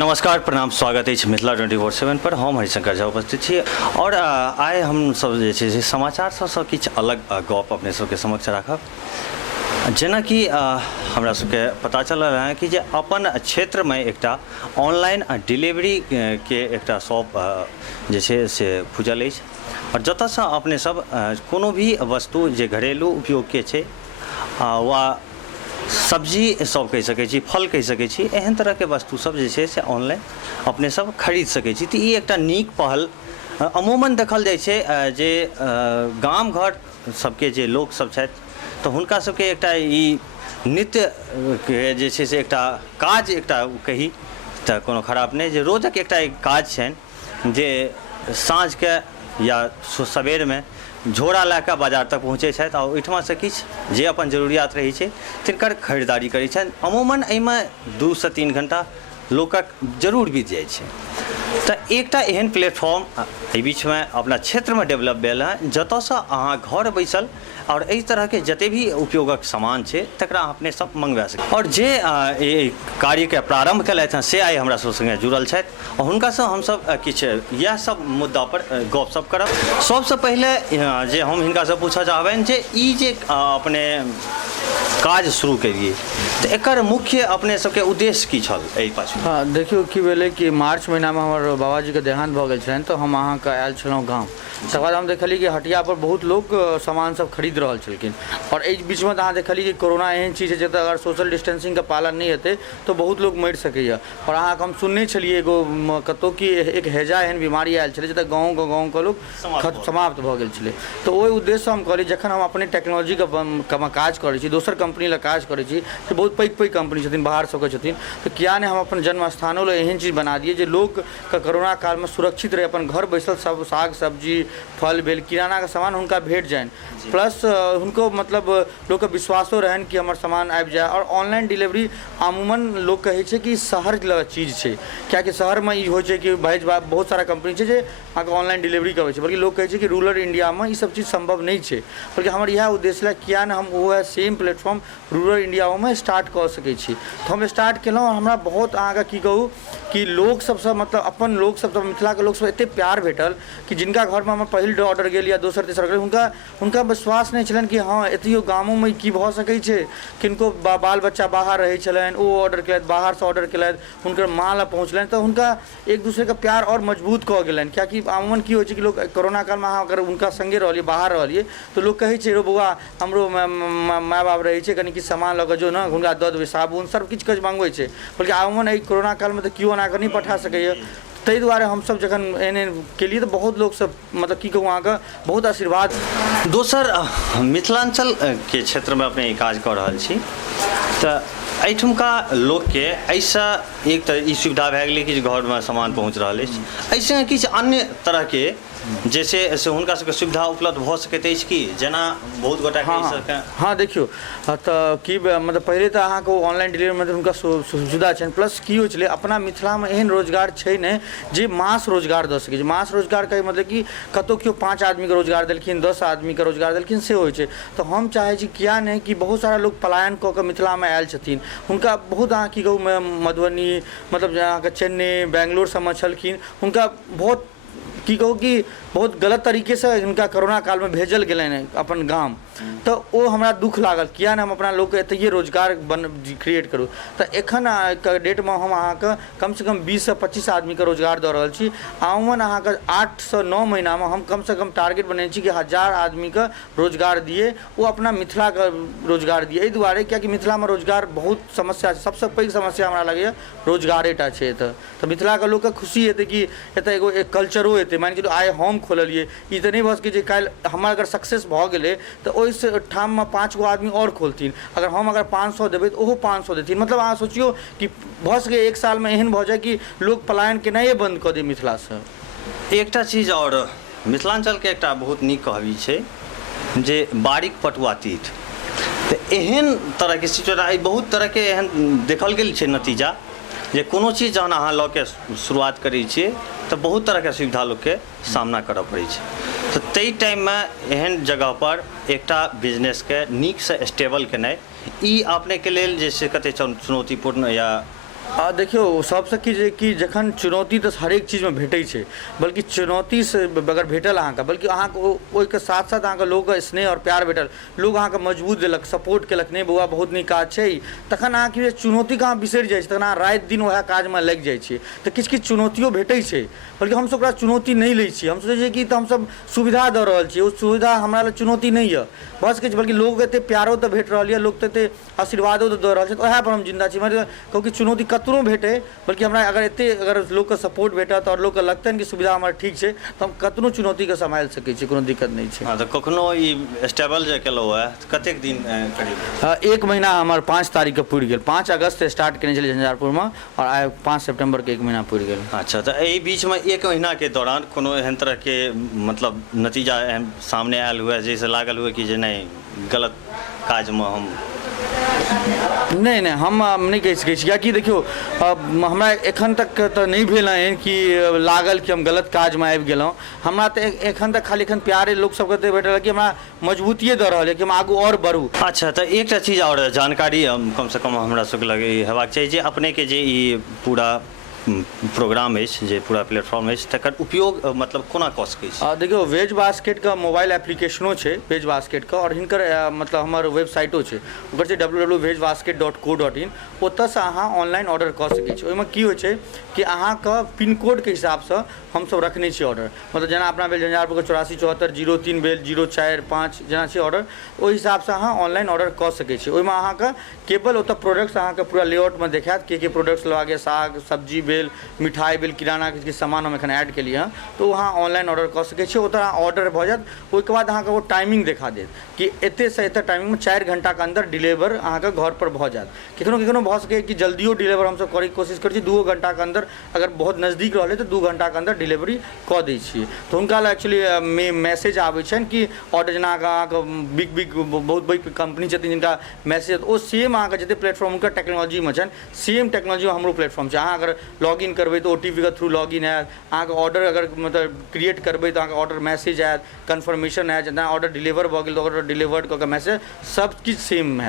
नमस्कार, प्रणाम, स्वागत है मिथिला 24/7 पर। हम हरिशंकर झा उपस्थित छी और आइ हम सब जे छै से समाचार सब किछु अलग गप अपने सबके समक्ष राखब। जेना कि हमरा सबके पता चलल है कि जे अपन क्षेत्र में एकटा ऑनलाइन डिलीवरी के एकटा शॉप जे छै से खुजल अछि और जतऽसँ अपने सब कोनो भी वस्तु जे घरेलू उपयोग के छै वा सब्जी सब कह सकै छी, फल कह सकै छी, एहन तरह के वस्तु सब जे छै से ऑनलाइन अपने सब खरीद सकै छी। तऽ ई एकटा नीक पहल अमूमन देखल जाइ छै जे गाम घर सबके जे लोक सब छथि तऽ हुनका सबके एकटा ई नित्य के जे छै से एकटा काज एकटा कही तऽ कोनो खराब नहि, जे रोजक एकटा काज छनि जे साँझ के या सबेर में झोरा लए कऽ बाजार तक पहुँचै छथि आ ओहिठमासँ किछु जे अपन जरूरियात रहै छै तिनकर खरीदारी करै छथि। अमूमन एहिमे 2 से 3 घंटा लोकक जरूर बीत जाइ छै। तऽ एकटा एहन प्लेटफॉर्म एहि बीचमे अपना क्षेत्रमे डेवलप भेल है जतऽसँ अहाँ घर बैसल और एहि तरहके जते भी उपयोगक सामान छै तकरा अहाँ अपने सब मंगवा सकै। और जे कार्यके प्रारंभ केलथि हैं से आइ हमरा सब संगे जुड़ल छथि और हुनकासँ हमसब किछु इएह सब मुद्दा पर गपशप करब। सबसँ पहिले जे हम हिनकासँ पूछऽ चाहबनि जे ई जे अपने काज शुरू करिए तऽ एकर मुख्य अपने सबके उद्देश्य की छल एहि पाछू? हाँ, देखियो कि भेलै कि मार्च महीना में हमर बाबाजी के देहांत भऽ गेल छलनि, तऽ हम अहाँके आयल छलहुँ गाँव। तकर बाद हम देखली कि हटिया पर बहुत लोग सामान सब खरीद रहल छलखिन और एहि बीच में अहाँ देखली कि कोरोना एहन चीज है जतऽ अगर सोशल डिस्टेंसिंग का पालन नहीं हेतै तो बहुत लोग मरि सकैया। और अहाँके हम सुनने छलिए एगो कतौ कि एक हैजा एहन बीमारी आयल छलै जतऽ गाँव के लोग समाप्त भऽ गेल छलै। तऽ ओहि उद्देश्य हम कहली जखन हम अपने टेक्नोलॉजी के काज करै छी, दोसर कंपनी लए काज करै छी, जे बहुत पैघ कंपनी छथिन, बाहर सबके छथिन, तऽ किया नहि हम अपन जन्म स्थानो लए एहन चीज बना दिए जे लोग के कोरोना काल में सुरक्षित रहे, अपन घर बैसल सब साग सब्जी फल भेल किराना का सामान हुनका भेट जाए, प्लस उनको मतलब लोग के विश्वासो रहन कि हमर सामान आबि जाए। और ऑनलाइन डिलीवरी अमूमन लोग कहै छै कि शहर चीज छै, कियाकि शहर में ई होइ छै कि बहुत सारा कंपनी छै जे अहाँके ऑनलाइन डिलीवरी करै छै, बल्कि लोग कहै छै कि रूरल इंडिया में ई सब चीज संभव नहीं छै। बल्कि हमर इएह उद्देश्य है किया ने हम वो सेम प्लेटफॉर्म रूरल इंडिया में स्टार्ट कर सकै छी। तो हम स्टार्ट केलहुँ और हमरा बहुत अहाँके की कहू कि लोग सबसँ मतलब अपन लोग सब मिथिला के लोग सब एते प्यार भेटल कि जिनका घर में हमर पहिल ऑर्डर गेल या दोसर तेसर गेल हुनका विश्वास नहीं छलनि कि हाँ एतियो गामों में की भऽ सकै छै। किनको बाल बच्चा बाहर रहै छलनि, ओ ऑर्डर केलथि, बाहर से ऑर्डर केलथि, हुनकर माँ लग पहुँचलनि, तऽ हुनका एक दूसरे के प्यार और मजबूत कऽ गेलनि। कियाकि अमूमन की होइ छै कि लोग कोरोना काल में अहाँ अगर हुनका संगे रहलिए, बाहर रहलिए, तो लोग कहै छै रो बौआ हमरो माय बाप रहै छै, कनि किछु सामान लऽ कऽ जो ने, हुनका दऽ देबै, साबुन सब किछु मंगबै छै। बल्कि अमूमन एहि कोरोना काल में तऽ केओ एना कऽ नहीं पठा सकैए। ताहि दुआरे हमसब जखन एहन केलिए तऽ बहुत लोग सब मतलब की कहूँ अहाँके बहुत आशीर्वाद। दोसर मिथिलांचल के क्षेत्र में अपने काज कऽ रहल छी तऽ एहिठुमका लोकके एहिसँ एक तऽ ई सुविधा भए गेलै कि घर में सामान पहुँच रहल अछि, एहिसँ किछु अन्य तरहके जैसे से हुनका सबके सुविधा उपलब्ध भऽ सकैत अछि कि जेना बहुत गोटा के? हाँ देखियो तऽ की मतलब पहले तऽ अहाँके ऑनलाइन डिलीवरी में हुनका सुविधा छनि, प्लस की होइ छलै अपना मिथिला में एहन रोजगार छै ने जे मास रोजगार दऽ सकै छै। मास रोजगार के मतलब कि कतौ केओ 5 आदमी के रोजगार देलखिन, 10 आदमी के रोजगार देलखिन, से होइ छै। तऽ हम चाहै छी किया नहीं कि बहुत सारा लोग पलायन कऽ के मिथिला में आयल छथिन, हुनका बहुत अहाँ की कहू मधुबनी मतलब अहाँके चेन्नई बेंगलोर सबमे छलखिन, हुनका बहुत की कहू कि बहुत गलत तरीके से इनका कोरोना काल में भेजल गेलनि अपन गाम। तो वो हमरा दुख लागल किया ने हम अपना लोग के एतहिए रोजगार क्रिएट करूँ। तो एखन के डेट में हम अहाँके कम से कम 20 से 25 आदमी के रोजगार दऽ रहल छी। अमूमन अहाँके 8 से 9 महीना में हम कम से कम टारगेट बने छी कि 1000 आदमी के रोजगार दिए, वो अपना मिथिला के रोजगार दिए। एहि दुआरे कियाकि मिथिला में रोजगार बहुत समस्या छै, सबसे पैघ समस्या हमरा लगैए रोजगारेटा छै एतऽ। तऽ मिथिला के लोग के खुशी हेतै कि एतऽ एगो एक कल्चरो हेतै। मान के आइ हम खोलिए ई तऽ नहीं भऽ सकै जे काल्हि हमर अगर सक्सेस भऽ गेलै तऽ ओहिसँ ठाम में 5 गो आदमी और खोलथिन, अगर 500 देबै तऽ ओहो 500 देथिन। मतलब अहाँ सोचियो कि भऽ सकै एक साल में एहन भऽ जाए कि लोग पलायन केनाइए बंद कऽ दे मिथिला से। एकटा चीज और मिथिलांचल के एकटा बहुत नीक कहबी छै जे बारीक पटुआ तीत, तऽ एहन तरह के सिचुएशन बहुत तरह के एहन देखल गेल छै नतीजा जे कोनो चीज जहन अहाँ लऽ के शुरुआत करै छियै तऽ बहुत तरह के सुविधा लोग के सामना करऽ पड़ै छै। तऽ ताहि टाइम में एहन जगह पर एकटा बिजनेस के नीक से स्टेबल केनाइ ई अपने के लेल जे से कते चुनौतीपूर्ण या देखियो सबसे कि जखन चुनौती तो हरेक चीज में भेटै छै, बल्कि चुनौती से अगर भेटल अहाँके, बल्कि अहाँके ओहिके साथ साथ अहाँके लोकके स्नेह और प्यार भेटल, लोग अहाँके मजबूत देलक, सपोर्ट केलक, नहीं बौआ बहुत नीक काज छै, तखन अहाँके चुनौतीके अहाँ बिसरि जाइ छी, तखन अहाँ राति दिन वएह काजमे लागि जाइ छी। तऽ किछु किछु चुनौतियो भेटै छै, बल्कि हमसब ओकरा चुनौती नहीं लै छी। हम सोचै छियै कि तऽ हमसब सुविधा दऽ रहल छी, ओ सुविधा हमरा लेल चुनौती नहीं यऽ, भऽ सकै छै, बल्कि लोग एते प्यारो तऽ भेट रहल यऽ, लोग तऽ एते आशीर्वादो तऽ दऽ रहल छै, तऽ ओएह पर हम जिंदा छी। मतलब क्योंकि चुनौती कतनो भेटे, बल्कि हमरा अगर लोकके सपोर्ट भेटत और लोकके लगतनि कि सुविधा हमर ठीक छै, तऽ हम कतनो चुनौतीके सम्हालि सकै छी, कोनो दिक्कत नहीं छै। हाँ, तऽ कखनो ई स्टेबल जे केलहुँ है कतेक दिन करीब? 1 महीना हमर 5 तारीखके पुरि गेल। 5 अगस्त स्टार्ट केने छलियै झंझारपुरमे, और आइ 5 सितम्बरके 1 महीना पुरि गेल। अच्छा, तऽ एहि बीचमे 1 महीनाके दौरान कोनो एहन तरहके मतलब नतीजा एहन सामने आयल हुए जाहिसँ लागल हुए कि जे नहीं गलत काजमे हम? नहीं नहीं, हम नहीं कहि सकै छी, कियाकि देखियो हमरा एखन तक तऽ नहीं भेल हँ कि लागल कि हम गलत काजमे आबि गेलहुँ। हमरा तऽ एखन तक खाली एखन प्यारे लोक सबके तऽ भेटल कि हमरा मजबूतिए दऽ रहल है कि हम आगू और बढ़ू। अच्छा, तऽ एकटा चीज और जानकारी कमसँ कम हमरा सबके लगे हेबाक चाही जे अपनेके जे ई पूरा प्रोग्राम अछि, जे पूरा प्लेटफॉर्म अछि, तकर उपयोग मतलब कोना कऽ सकै छी? देखियो वेज बास्केटके मोबाइल एप्लीकेशनो छै, वेज बास्केटके, और हिनकर मतलब हमर वेबसाइटो छै, ओकर छै www.vegbasket.co.in। ओतऽसँ अहाँ ऑनलाइन ऑर्डर कऽ सकै छी। ओहिमे की होइ छै कि अहाँके पिन कोडके हिसाबसँ हमसब रखने छी ऑर्डर, मतलब जेना अपना भेल झंझारपुरके 847403 भेल 045 जेना छै ऑर्डर, ओहि हिसाबसँ अहाँ ऑनलाइन ऑर्डर कऽ सकै छी। ओहिमे अहाँके केवल ओतऽ प्रोडक्ट्स अहाँके पूरा लेआउटमे देखायत के प्रोडक्ट्स लेबाक, साग सब्जी भेल, मिठाई भेल, किराना किछु सामान हम एखन ऐड केलिए हँ, तो अहाँ ऑनलाइन ऑर्डर कऽ सकै छी। ओतऽ ऑर्डर भऽ जायत, ओहिके बाद अहाँके वो टाइमिंग देखा देत कि एतेसँ एते टाइमिंगमे 4 घंटाके अंदर डिलीवर अहाँके घर पर भऽ जायत। कखनो भऽ सकै कि जल्दियो डिलीवर हमसब करैके कोशिश करै छी, 2 घंटाके अंदर, अगर बहुत नजदीक रहलै तऽ 2 घंटाके अंदर डिलीवरी कऽ दै छियै। तऽ हुनका लए एक्चुअली मैसेज आबै छनि कि ऑर्डर, जेना अहाँके बिग बहुत पैघ कंपनी छथिन जिनका मैसेज, ओ सेम अहाँके जते प्लेटफॉर्म हुनकर टेक्नोलॉजीमे छनि, सेम टेक्नोलॉजी हमरो प्लेटफॉर्म छै। अहाँ अगर लॉग इन करबै तऽ OTP के थ्रू लॉग इन आयत, अहाँके ऑर्डर अगर मतलब क्रिएट करबै तऽ अहाँके ऑर्डर मैसेज आयत, कन्फर्मेशन आयत, जेना ऑर्डर डिलीवर भऽ गेल तऽ ऑर्डर डिलीवर्ड कऽ के मैसेज, सब किछु सेम हैत।